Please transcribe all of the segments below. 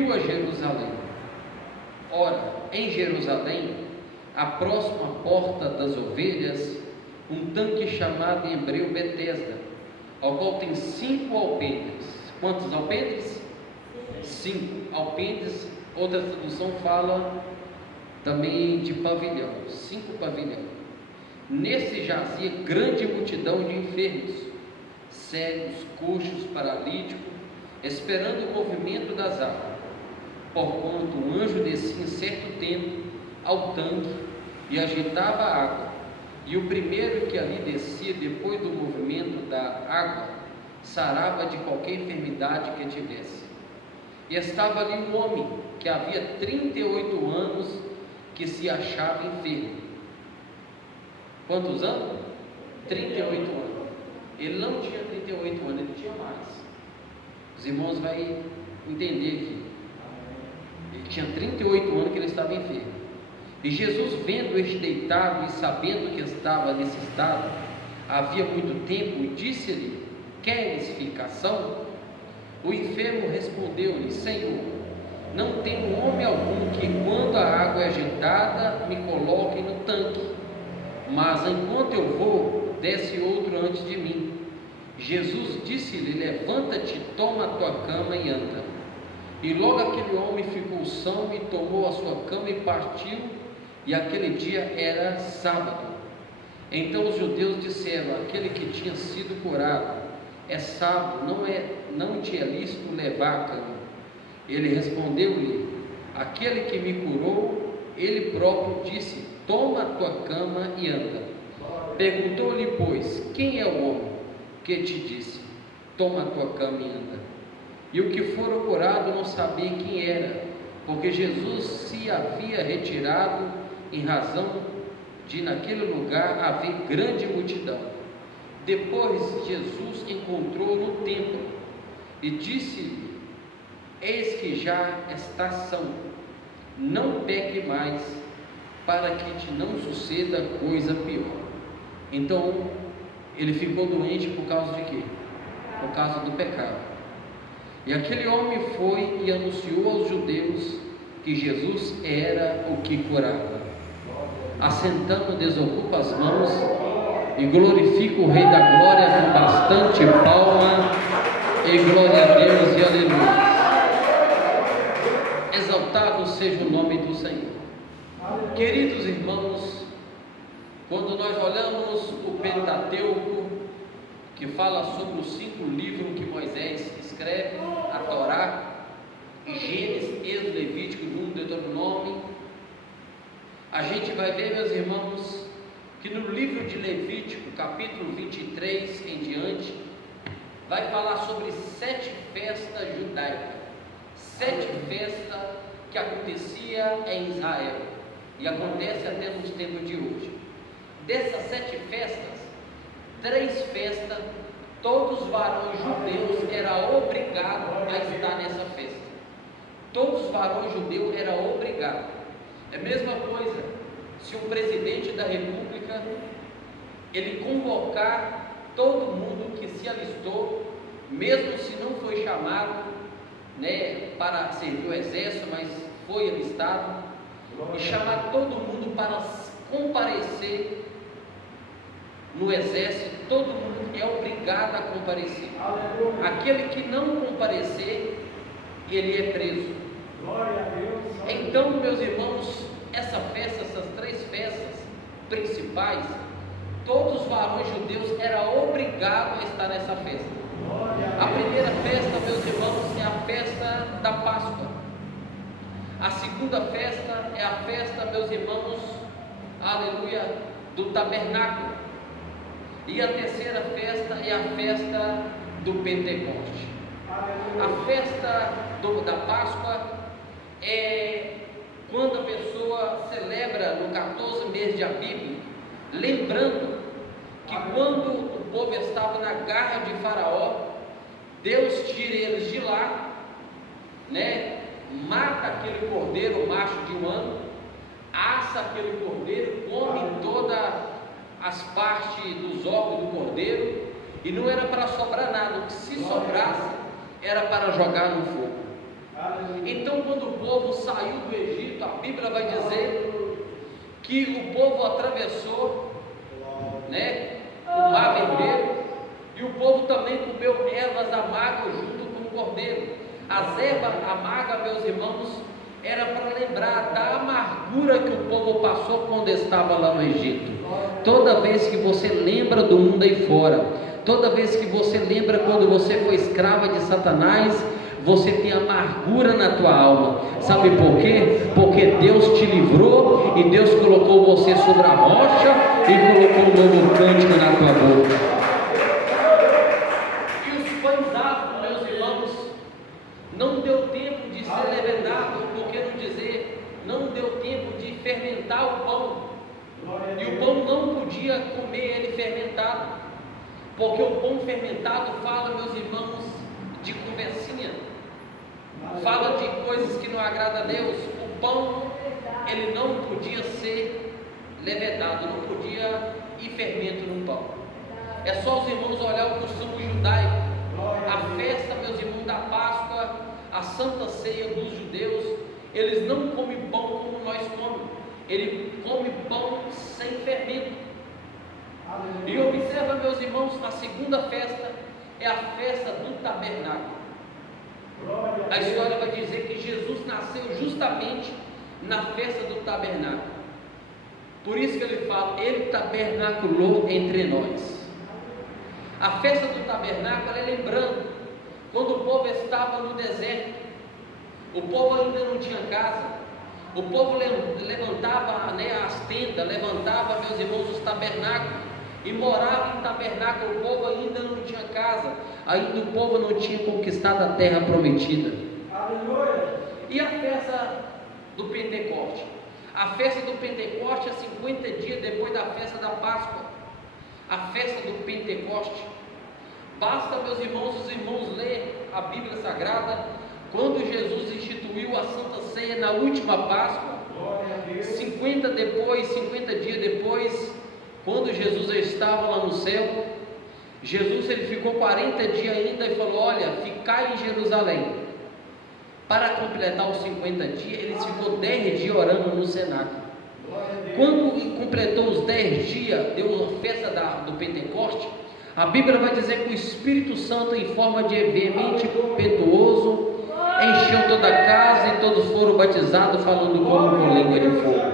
subiu a Jerusalém. Ora, em Jerusalém, a próxima porta das ovelhas, um tanque chamado em hebreu Betesda, ao qual tem 5 alpendres. Quantos alpendres? 5 alpendres. Outra tradução fala também de pavilhão, 5 pavilhões. Nesse jazia grande multidão de enfermos, cegos, coxos, paralíticos, esperando o movimento das águas. Porquanto um anjo descia em certo tempo ao tanque e agitava a água, e o primeiro que ali descia depois do movimento da água sarava de qualquer enfermidade que tivesse. E estava ali um homem que havia 38 anos que se achava enfermo. Quantos anos? 38 anos. Ele não tinha 38 anos, ele tinha mais. Os irmãos vão entender aqui. Ele tinha 38 anos que ele estava enfermo. E Jesus, vendo este deitado e sabendo que estava nesse estado havia muito tempo, disse-lhe: queres ficação? O enfermo respondeu-lhe: Senhor, não tenho homem algum que, quando a água é agitada, me coloque no tanque, mas enquanto eu vou, desce outro antes de mim. Jesus disse-lhe: levanta-te, toma a tua cama e anda. E logo aquele homem ficou são e tomou a sua cama e partiu, e aquele dia era sábado. Então os judeus disseram àquele que tinha sido curado: é sábado, não te é lícito levar a cama. Ele respondeu-lhe: aquele que me curou, ele próprio disse: toma a tua cama e anda. Perguntou-lhe, pois, quem é o homem que te disse: toma a tua cama e anda? E o que fora curado não sabia quem era, porque Jesus se havia retirado, em razão de naquele lugar haver grande multidão. Depois Jesus encontrou no templo e disse-lhe: eis que já está são, não peque mais, para que te não suceda coisa pior. Então ele ficou doente por causa de quê? Por causa do pecado. E aquele homem foi e anunciou aos judeus que Jesus era o que curava. Assentando, desocupa as mãos e glorifica o Rei da Glória com bastante palma e glória a Deus e aleluia. Exaltado seja o nome do Senhor. Queridos irmãos, quando nós olhamos o Pentateuco, que fala sobre os 5 livros que Moisés escreve, a Torá, Gênesis, Êxodo, Levítico, Número, Deuteronômio, a gente vai ver, meus irmãos, que no livro de Levítico, capítulo 23 em diante, vai falar sobre 7 festas judaicas, 7 festas que acontecia em Israel e acontece até nos tempos de hoje. Dessas 7 festas, 3 festas, todos os varões judeus eram obrigados a estar nessa festa. Todos os varões judeus eram obrigados. É a mesma coisa se o presidente da república ele convocar todo mundo que se alistou, mesmo se não foi chamado, para servir o exército, mas foi alistado, e chamar todo mundo para comparecer no exército. Todo mundo é obrigado a comparecer. Aquele que não comparecer, ele é preso. Então, meus irmãos, essa festa, essas 3 festas principais, todos os varões judeus eram obrigados a estar nessa festa. A primeira festa, meus irmãos, é a festa da Páscoa. A segunda festa é a festa, meus irmãos, aleluia, do tabernáculo. E a terceira festa é a festa do Pentecoste. A festa da Páscoa é quando a pessoa celebra no 14 mês de Abib, lembrando que quando o povo estava na garra de Faraó, Deus tira eles de lá, mata aquele cordeiro macho de 1 ano, assa aquele cordeiro, come todas as partes dos órgãos do cordeiro, e não era para sobrar nada. O que se sobrasse era para jogar no fogo. Então, quando o povo saiu do Egito, a Bíblia vai dizer que o povo atravessou, né, o mar vermelho, e o povo também comeu ervas amargas junto com o cordeiro. As ervas amargas, meus irmãos, era para lembrar da amargura que o povo passou quando estava lá no Egito. Toda vez que você lembra do mundo aí fora, toda vez que você lembra quando você foi escrava de Satanás, você tem amargura na tua alma. Sabe por quê? Porque Deus te livrou e Deus colocou você sobre a rocha e colocou um novo cântico na tua boca. E os pães asmos, meus irmãos, não deu tempo de ser levedado, por que não dizer, não deu tempo de fermentar o pão. E o pão não podia comer ele fermentado, porque o pão fermentado fala, meus irmãos, de conversinha, fala de coisas que não agradam a Deus. O pão, ele não podia ser levedado, não podia ir fermento no pão. É só os irmãos olhar o costume judaico, a festa, meus irmãos, da Páscoa, a Santa Ceia dos judeus. Eles não comem pão como nós comemos, ele come pão sem fermento. E observa, meus irmãos, a segunda festa é a festa do tabernáculo. A história vai dizer que Jesus nasceu justamente na festa do tabernáculo. Por isso que ele fala, ele tabernaculou entre nós. A festa do tabernáculo é lembrando quando o povo estava no deserto, o povo ainda não tinha casa, o povo levantava, né, as tendas, levantava, meus irmãos, os tabernáculos, e morava em tabernáculo. O povo ainda não tinha casa, ainda o povo não tinha conquistado a terra prometida. Aleluia. E a festa do Pentecoste? A festa do Pentecoste é 50 dias depois da festa da Páscoa. A festa do Pentecoste, basta, meus irmãos, os irmãos ler a Bíblia Sagrada, quando Jesus instituiu a Santa Ceia na última Páscoa, 50 dias depois, quando Jesus estava lá no céu, Jesus ele ficou 40 dias ainda e falou, olha, ficai em Jerusalém. Para completar os 50 dias, ele ficou 10 dias orando no cenáculo. Quando completou os 10 dias, deu a festa do Pentecoste, a Bíblia vai dizer que o Espírito Santo, em forma de veemente impetuoso, encheu toda a casa e todos foram batizados, falando como com língua de fogo.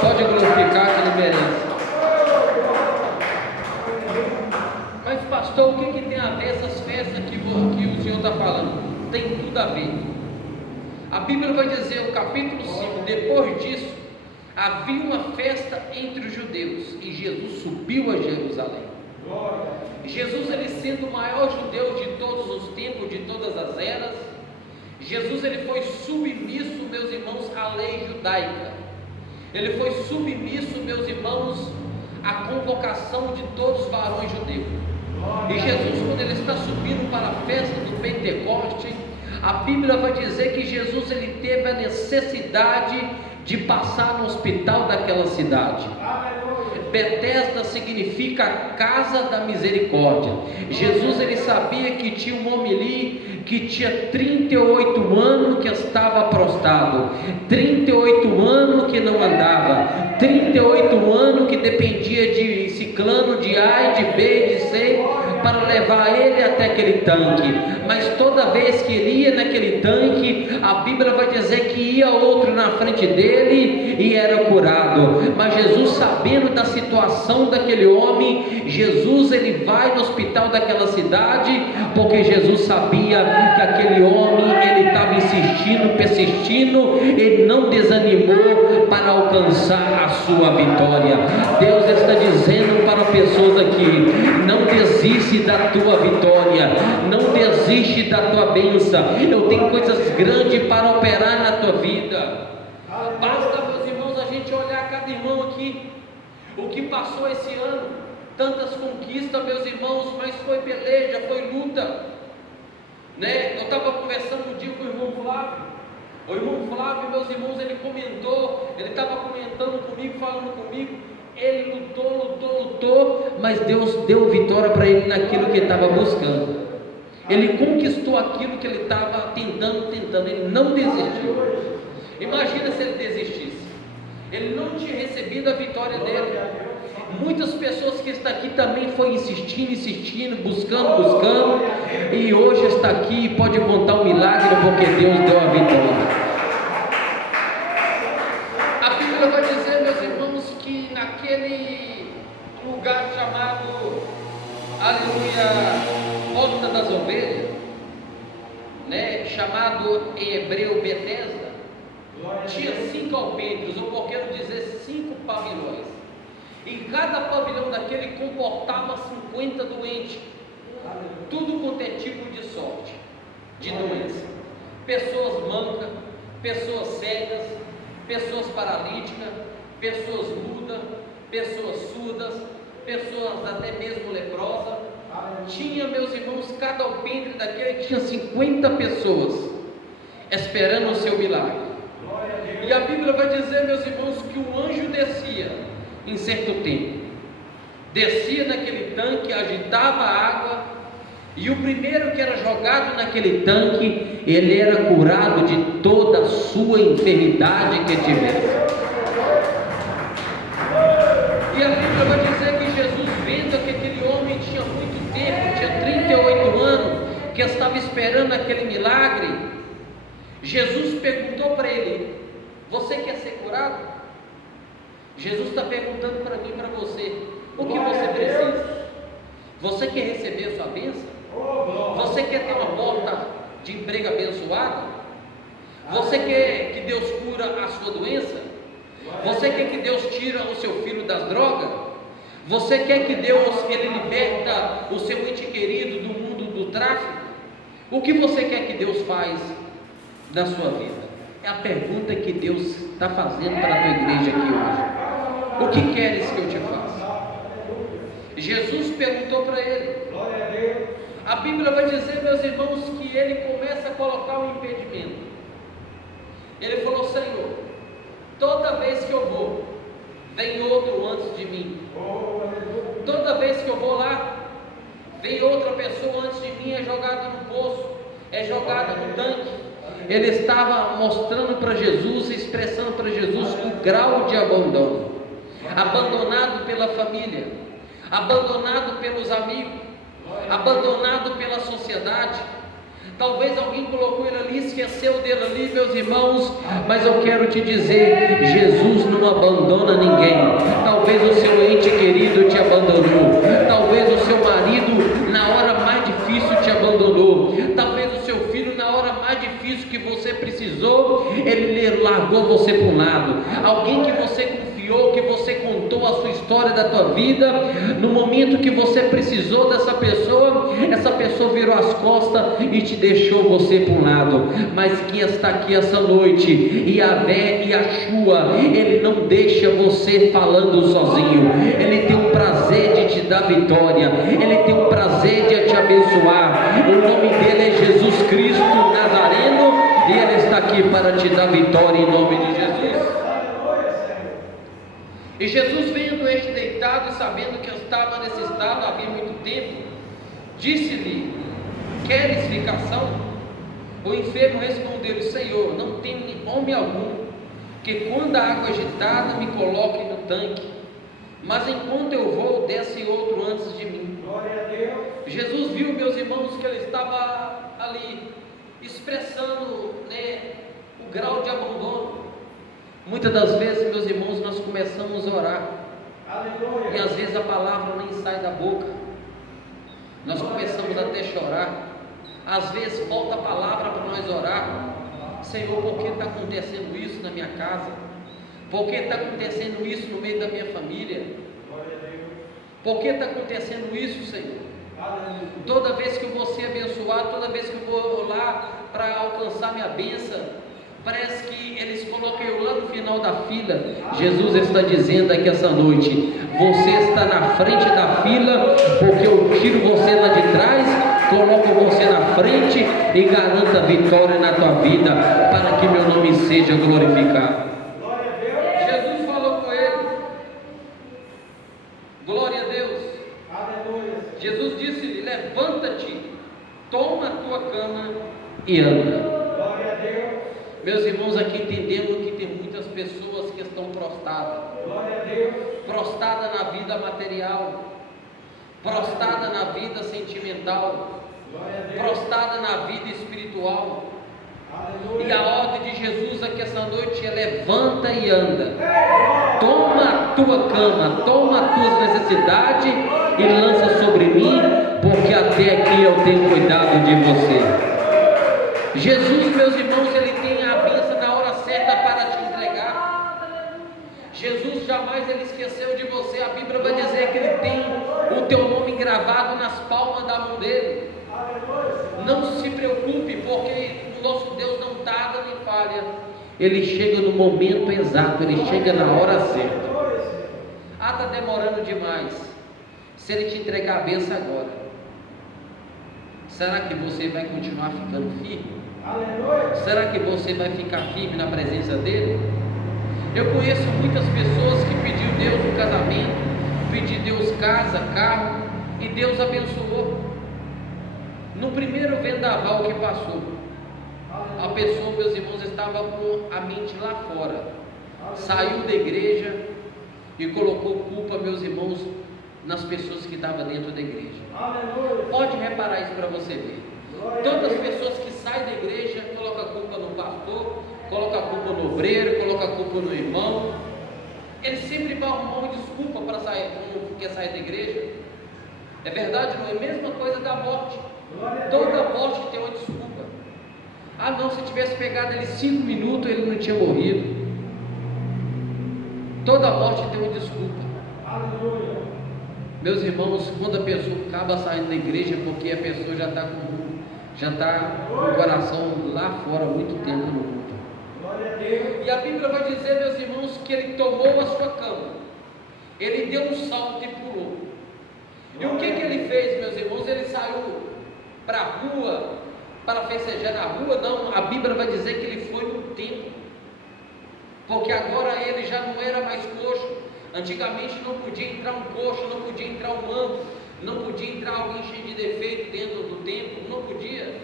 Pode glorificar que ele merece. Mas pastor, o que tem a ver essas festas que o Senhor está falando? Tem tudo a ver. A Bíblia vai dizer, o capítulo 5, depois disso, havia uma festa entre os judeus, e Jesus subiu a Jerusalém. Jesus, ele sendo o maior judeu de todos os tempos, de todas as eras, Jesus ele foi submisso, meus irmãos, à lei judaica. Ele foi submisso, meus irmãos, à convocação de todos os varões judeus. E Jesus, quando ele está subindo para a festa do Pentecoste, a Bíblia vai dizer que Jesus ele teve a necessidade de passar no hospital daquela cidade. Betesda significa casa da misericórdia. Jesus ele sabia que tinha um homem ali que tinha 38 anos que estava prostrado, 38 anos que não andava, 38 anos que dependia de ciclano, de A, de B, de C, para levar ele até aquele tanque. Mas toda vez que ele ia naquele tanque, a Bíblia vai dizer que ia outro na frente dele e era curado. Mas Jesus, sabendo da situação daquele homem, Jesus ele vai no hospital daquela cidade, porque Jesus sabia que aquele homem ele estava insistindo, persistindo, ele não desanimou para alcançar a sua vitória. Deus está dizendo para pessoas aqui: não desiste da tua vitória, não desiste da tua bênção. Eu tenho coisas grandes para operar na tua vida. Basta, meus irmãos, a gente olhar cada irmão aqui, o que passou esse ano, tantas conquistas, meus irmãos, mas foi peleja, foi luta, né? Eu estava conversando um dia com o irmão Flávio, meus irmãos, ele comentou, ele estava comentando comigo, falando comigo, ele lutou, mas Deus deu vitória para ele naquilo que ele estava buscando. Ele conquistou aquilo que ele estava tentando, ele não desistiu. Imagina se ele desistisse, ele não tinha recebido a vitória dele. Muitas pessoas que estão aqui também foi insistindo, buscando, e hoje está aqui e pode contar um milagre, porque Deus deu a vitória. A Bíblia vai dizer, meus irmãos, que naquele lugar chamado, aleluia, Porta das Ovelhas, né, chamado em hebreu Betesda, tinha 5 alpendres, ou por que não dizer 5 pavilhões. E cada pavilhão daquele comportava 50 doentes, tudo quanto é tipo de sorte, de doença, pessoas mancas, pessoas cegas, pessoas paralíticas, pessoas mudas, pessoas surdas, pessoas até mesmo leprosas. Tinha, meus irmãos, cada alpendre daquele tinha 50 pessoas esperando o seu milagre. E a Bíblia vai dizer, meus irmãos, que o anjo descia em certo tempo, descia naquele tanque, agitava a água, e o primeiro que era jogado naquele tanque, ele era curado de toda a sua enfermidade que tivesse. E a Bíblia vai dizer que Jesus, vendo que aquele homem tinha muito tempo, tinha 38 anos, que estava esperando aquele milagre, Jesus perguntou para ele: você quer ser curado? Jesus está perguntando para mim e para você: o que você precisa? Você quer receber a sua bênção? Você quer ter uma porta de emprego abençoada? Você quer que Deus cura a sua doença? Você quer que Deus tira o seu filho das drogas? Você quer que Deus, ele liberta o seu ente querido do mundo do tráfico? O que você quer que Deus faz na sua vida? É a pergunta que Deus está fazendo para a tua igreja aqui hoje. O que queres que eu te faça? Jesus perguntou para ele. A Bíblia vai dizer, meus irmãos, que ele começa a colocar um impedimento. Ele falou: Senhor, toda vez que eu vou, vem outro antes de mim. Toda vez que eu vou lá, vem outra pessoa antes de mim, é jogada no poço, é jogada no tanque. Ele estava mostrando para Jesus, expressando para Jesus o grau de abandono. Abandonado pela família, abandonado pelos amigos, abandonado pela sociedade. Talvez alguém colocou ele ali, esqueceu dele ali, meus irmãos, mas eu quero te dizer, Jesus não abandona ninguém. Talvez o seu ente querido te abandonou, talvez o seu marido na hora mais difícil te abandonou, talvez o seu filho na hora mais difícil que você precisou, ele largou você para um lado. Alguém que você confiou, que você contou a sua história da tua vida, no momento que você precisou dessa pessoa, essa pessoa virou as costas e te deixou você para um lado. Mas quem está aqui essa noite, Yahvé e Yeshua, ele não deixa você falando sozinho. Ele tem o prazer de te dar vitória, ele tem o prazer de te abençoar. O nome dele é Jesus Cristo Nazareno, e ele está aqui para te dar vitória em nome de Jesus. E Jesus, vendo este deitado e sabendo que eu estava nesse estado havia muito tempo, disse-lhe: queres ficar são? O enfermo respondeu: Senhor, não tenho homem algum que quando a água agitada me coloque no tanque, mas enquanto eu vou, desce outro antes de mim. Glória a Deus. Jesus viu, meus irmãos, que ele estava ali expressando, o grau de abandono. Muitas das vezes, meus irmãos, nós começamos a orar, aleluia, e às vezes a palavra nem sai da boca, nós começamos até a chorar, às vezes falta a palavra para nós orar. Senhor, por que está acontecendo isso na minha casa? Por que está acontecendo isso no meio da minha família? Por que está acontecendo isso, Senhor? Toda vez que eu vou ser abençoado, toda vez que eu vou lá para alcançar minha bênção, parece que eles colocam eu lá no final da fila. Jesus está dizendo aqui essa noite: você está na frente da fila, porque eu tiro você lá de trás, coloco você na frente e garanto a vitória na tua vida, para que meu nome seja glorificado. Jesus falou com ele. Glória a Deus. Jesus disse-lhe: levanta-te, toma cama e anda. Meus irmãos, aqui entendemos que tem muitas pessoas que estão prostradas. Prostrada na vida material, prostrada na vida sentimental, prostrada na vida espiritual. E a ordem de Jesus aqui essa noite é: levanta e anda. Toma a tua cama, toma as tuas necessidades e lança sobre mim, porque até aqui eu tenho cuidado de você. Jesus, meus irmãos, ele tem a bênção na hora certa para te entregar. Jesus jamais ele esqueceu de você. A Bíblia vai dizer que ele tem o teu nome gravado nas palmas da mão dele. Não se preocupe, porque o nosso Deus não tarda nem falha. Ele chega no momento exato, ele chega na hora certa. Está demorando demais. Se ele te entregar a bênção agora, será que você vai continuar ficando firme? Será que você vai ficar firme na presença dele? Eu conheço muitas pessoas que pediu Deus um casamento, pediu Deus casa, carro, e Deus abençoou. No primeiro vendaval que passou, a pessoa, meus irmãos, estava com a mente lá fora, saiu da igreja e colocou culpa, meus irmãos, nas pessoas que estavam dentro da igreja. Pode reparar isso para você ver. Todas as pessoas que saem da igreja colocam a culpa no pastor, colocam a culpa no obreiro, colocam a culpa no irmão. Ele sempre vai arrumar uma desculpa para sair, quando quer sair da igreja. É verdade, não é? A mesma coisa da morte. Toda morte tem uma desculpa. Ah não, se tivesse pegado ele 5 minutos, ele não tinha morrido. Toda morte tem uma desculpa. Meus irmãos, quando a pessoa acaba saindo da igreja, porque a pessoa já está com o coração lá fora há muito tempo no mundo. E a Bíblia vai dizer, meus irmãos, que ele tomou a sua cama, ele deu um salto e pulou. E o que ele fez, meus irmãos? Ele saiu para a rua, para festejar na rua? Não, a Bíblia vai dizer que ele foi no templo, porque agora ele já não era mais coxo. Antigamente não podia entrar um coxo, não podia entrar um manco, não podia entrar alguém cheio de defeito dentro do templo, não podia.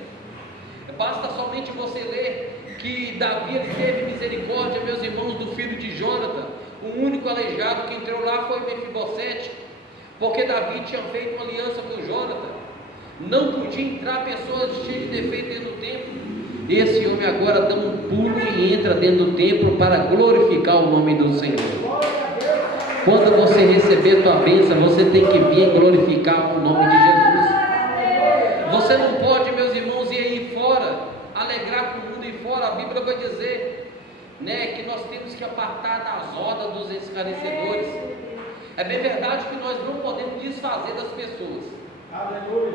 Basta somente você ler que Davi teve misericórdia, meus irmãos, do filho de Jonathan. O único aleijado que entrou lá foi Mefibosete, porque Davi tinha feito uma aliança com Jonathan. Não podia entrar pessoas cheias de defeito dentro do templo. Esse homem agora dá um pulo e entra dentro do templo para glorificar o nome do Senhor. Quando você receber tua bênção, você tem que vir glorificar o nome de Jesus. Você não pode, meus irmãos, ir aí fora, alegrar com o mundo aí fora. A Bíblia vai dizer, né, que nós temos que apartar das rodas dos escarnecedores. É bem verdade que nós não podemos desfazer das pessoas.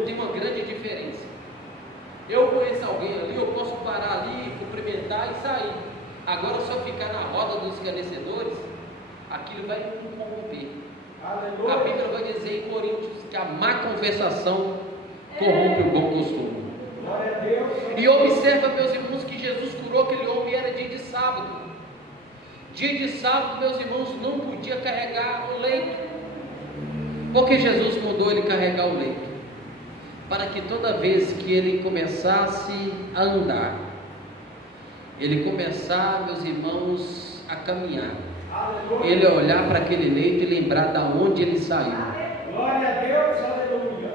Tem uma grande diferença. Eu conheço alguém ali, eu posso parar ali, cumprimentar e sair. Agora, se eu ficar na roda dos escarnecedores, aquilo vai me corromper. A Bíblia vai dizer em Coríntios que a má conversação corrompe o bom costume. E observa, meus irmãos, que Jesus curou aquele homem e era dia de sábado. Dia de sábado, meus irmãos, não podia carregar o leito, porque Jesus mandou ele carregar o leito, para que toda vez que ele começasse a andar, ele começar, meus irmãos, a caminhar, ele olhar para aquele leito e lembrar de onde ele saiu. Glória a Deus, aleluia.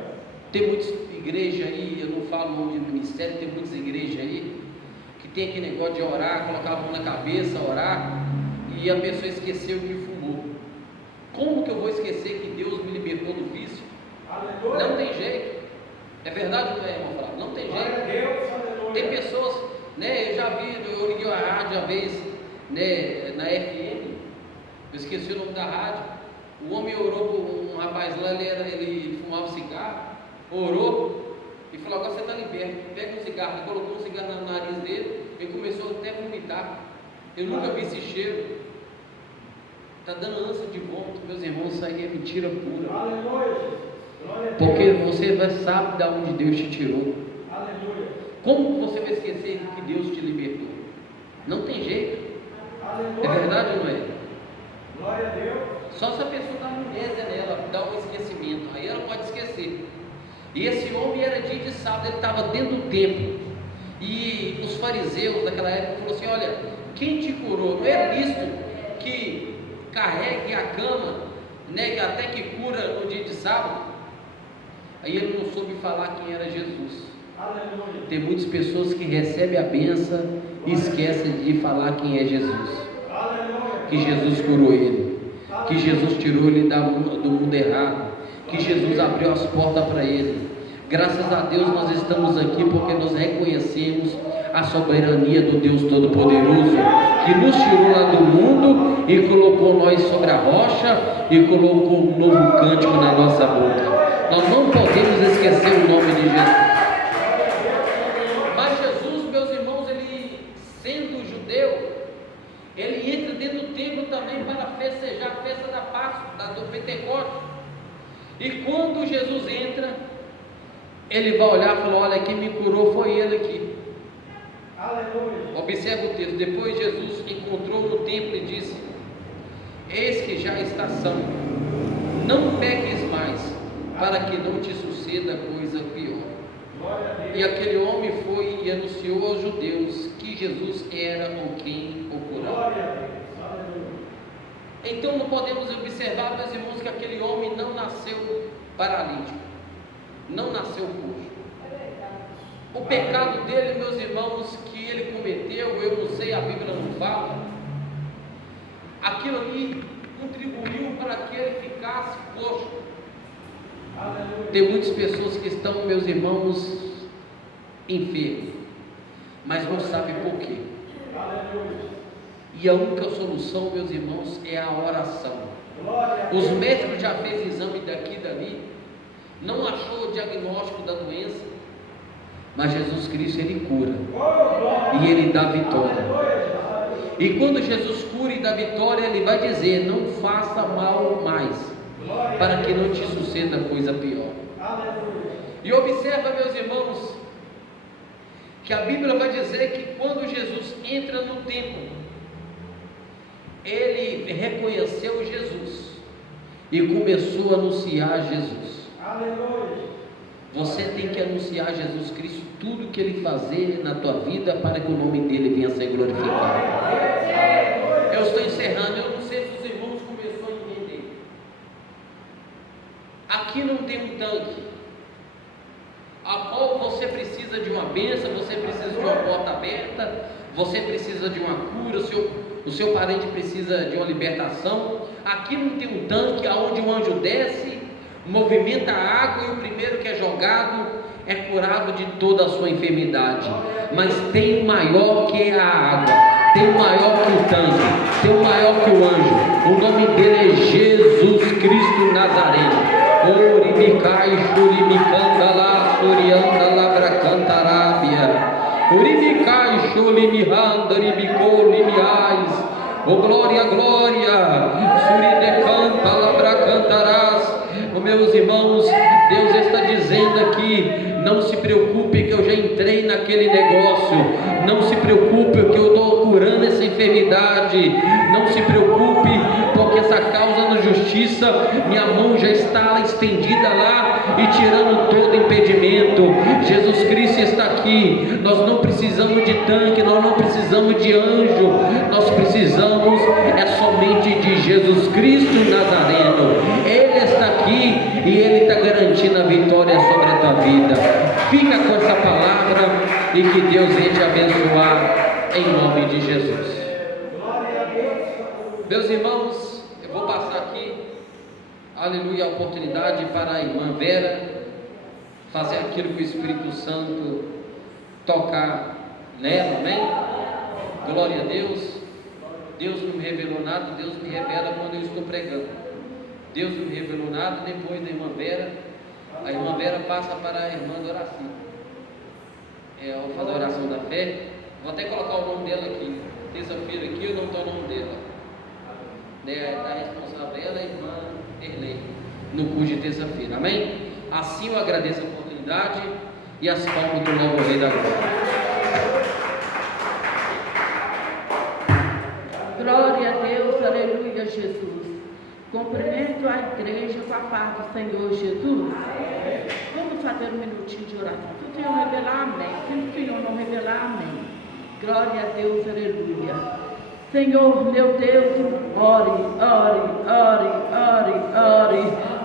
Tem muitas igrejas aí, eu não falo o nome do ministério, tem muitas igrejas aí que tem aquele negócio de orar, colocar a mão na cabeça, orar, e a pessoa esqueceu que fumou. Como que eu vou esquecer que Deus me libertou do vício? Aleluia. Não tem jeito. É verdade ou não é, irmão Flávio? Não tem jeito. Glória a Deus, aleluia. Tem pessoas, né, eu já vi, eu liguei a rádio uma vez, né, na FM, eu esqueci o nome da rádio. O homem orou por um rapaz lá, ele fumava cigarro, orou e falou: agora você está liberto, pega um cigarro. Ele colocou um cigarro no nariz dele, ele começou até a vomitar. Eu nunca vi esse cheiro. Está dando ânsia de vômito, meus irmãos, isso aí é mentira pura. Aleluia. Porque você vai saber de onde Deus te tirou. Aleluia. Como você vai esquecer que Deus te libertou? Não tem jeito. Aleluia. É verdade ou não é? Glória a Deus. Só se a pessoa dá amnésia nela, dá um esquecimento, aí ela pode esquecer. E esse homem era dia de sábado, ele estava dentro do templo. E os fariseus daquela época falaram assim: olha, quem te curou? Não é lícito que carregue a cama, né, até que cura no dia de sábado? Aí ele não soube falar quem era Jesus. Aleluia. Tem muitas pessoas que recebem a bênção e esquecem de falar quem é Jesus. Aleluia. Que Jesus curou ele, que Jesus tirou ele do mundo errado, que Jesus abriu as portas para ele. Graças a Deus nós estamos aqui porque nós reconhecemos a soberania do Deus Todo-Poderoso, que nos tirou lá do mundo e colocou nós sobre a rocha e colocou um novo cântico na nossa boca. Nós não podemos esquecer o nome de Jesus. Mas Jesus, meus irmãos, ele sendo judeu, ele entra dentro do templo também para festejar a festa da Páscoa, do Pentecostes. E quando Jesus entra, ele vai olhar e falar: olha, quem me curou foi ele aqui. Aleluia. Observa o texto. Depois Jesus encontrou no templo e disse: eis que já está são, não peques mais, para que não te suceda coisa pior. E aquele homem foi e anunciou aos judeus que Jesus era o quem o curava. Então não podemos observar, meus irmãos, que aquele homem não nasceu paralítico, não nasceu coxo. O pecado dele, meus irmãos, que ele cometeu, eu não sei, a Bíblia não fala, aquilo ali contribuiu para que ele ficasse coxo. Tem muitas pessoas que estão, meus irmãos, enfermos, mas não sabem por quê. E a única solução, meus irmãos, é a oração. Os médicos já fez exame daqui e dali, não achou o diagnóstico da doença, mas Jesus Cristo, ele cura e ele dá vitória. E quando Jesus cura e dá vitória, ele vai dizer: não faça mal mais, para que não te suceda coisa pior. E observa, meus irmãos, que a Bíblia vai dizer que quando Jesus entra no templo, ele reconheceu Jesus e começou a anunciar Jesus. Você tem que anunciar Jesus Cristo, tudo que ele fazer na tua vida, para que o nome dele venha a ser glorificado. Eu estou encerrando, eu não sei se os irmãos começaram a entender. Aqui não tem um tanque a qual você precisa de uma bênção, você precisa de uma porta aberta, você precisa de uma cura, o seu parente precisa de uma libertação. Aqui não tem um tanque aonde um anjo desce, movimenta a água e o primeiro que é jogado é curado de toda a sua enfermidade. Mas tem um maior que a água, tem um maior que o tanque, tem um maior que o anjo. O nome dele é Jesus Cristo Nazareno. Oribicai, Xurimicandala, Surianda, Labracantarábia, Oribicai, Xulimihanda, Ribicou, Limiais, oh glória, glória, Suridecanta, Labracantarás. Oh, meus irmãos, Deus está dizendo aqui: não se preocupe que eu já entrei naquele negócio, não se preocupe que eu estou curando essa enfermidade, não se preocupe porque essa causa na justiça, minha mão já está estendida lá e tirando todo impedimento. Jesus Cristo está aqui. Nós não precisamos de tanque, nós não precisamos de anjo, nós precisamos somente de Jesus Cristo Nazareno. Ele está aqui e ele está garantindo a vitória sobre a tua vida. Fica com essa palavra e que Deus venha te abençoar em nome de Jesus. Meus irmãos, eu vou passar aqui, aleluia, a oportunidade para a irmã Vera fazer aquilo que o Espírito Santo tocar nela, amém? Glória a Deus. Deus não me revelou nada, Deus me revela quando eu estou pregando. Deus não me revelou nada. Depois da irmã Vera, a irmã Vera passa para a irmã Doraci. Eu vou fazer a oração da fé. Vou até colocar o nome dela aqui. Terça-feira aqui eu não estou o nome dela. Da responsável dela, a irmã Erlei, no curso de terça-feira, amém? Assim eu agradeço a oportunidade e as palmas do novo Rei da Glória. Glória a Deus, aleluia, Jesus. Cumprimento a igreja com a paz do Senhor Jesus. Vamos fazer um minutinho de oração. Se o Senhor revelar, amém. Se o Senhor não revelar, amém. Glória a Deus, aleluia. Senhor, meu Deus, ore, ore, ore, ore, ore.